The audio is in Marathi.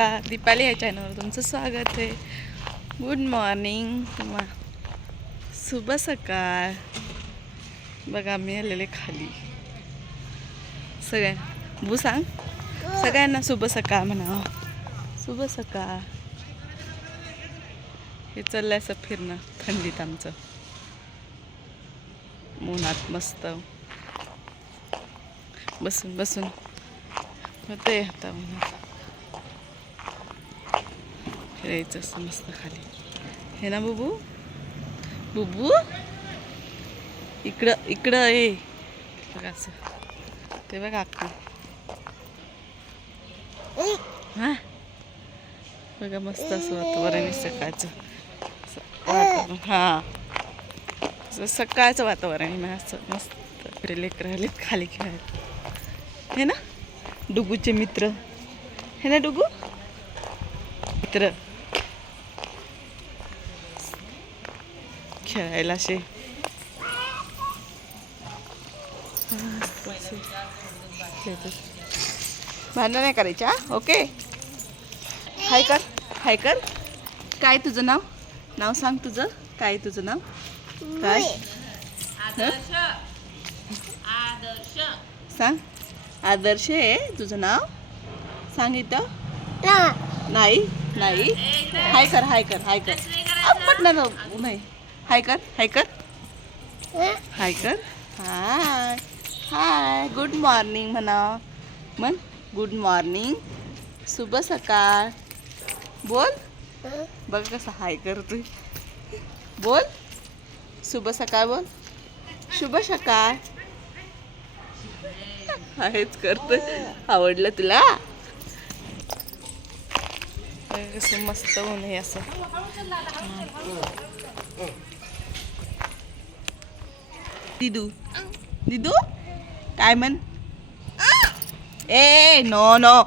दीपाली या चॅनलवर तुमचं स्वागत आहे. गुड मॉर्निंग तुम्हा, शुभ सकाळ. बघा मी आलेले खाली. सगळ्यांना बू सांग, सगळ्यांना शुभ सकाळ म्हणा. शुभ सकाळ. हे चाललंय असं फिरणं थंडीत आमचं, उन्हात मस्त बसून बसून होते. आता उन्हात फिरायचं असं मस्त खाली. हे ना बुबू, बुबू इकडं इकडं ये बघा असं. ते बघा अक्कू. हां बघा मस्त असं वातावरण आहे सकाळचं. वातावरण हां सकाळचं वातावरण आहे असं मस्त. लेकरं आलेत खाली खेळायला. हे ना डुगूचे मित्र. हे ना डुगू मित्र खेळायला असे. भांडण नाही करायच्या. ओके हाय कर, हाय कर. काय तुझं नाव? नाव सांग तुझं. काय तुझं नाव? काय सांग. आदर्श आहे तुझं नाव. सांग इथं. नाही नाही. हाय कर, हाय कर, हाय कर. पटणार नाही. हाय कर, हाय कर, हाय कर. हाय हाय. गुड मॉर्निंग म्हणा. म्हण गुड मॉर्निंग, शुभ सकाळ. बोल. बघ कसं हाय करतोय. बोल शुभ सकाळ. बोल शुभ सकाळ. हेच करतोय. आवडलं तुला? कसं मस्त ऊन आहे असं. दिदू दिदू काय म्हण. ए नो नो.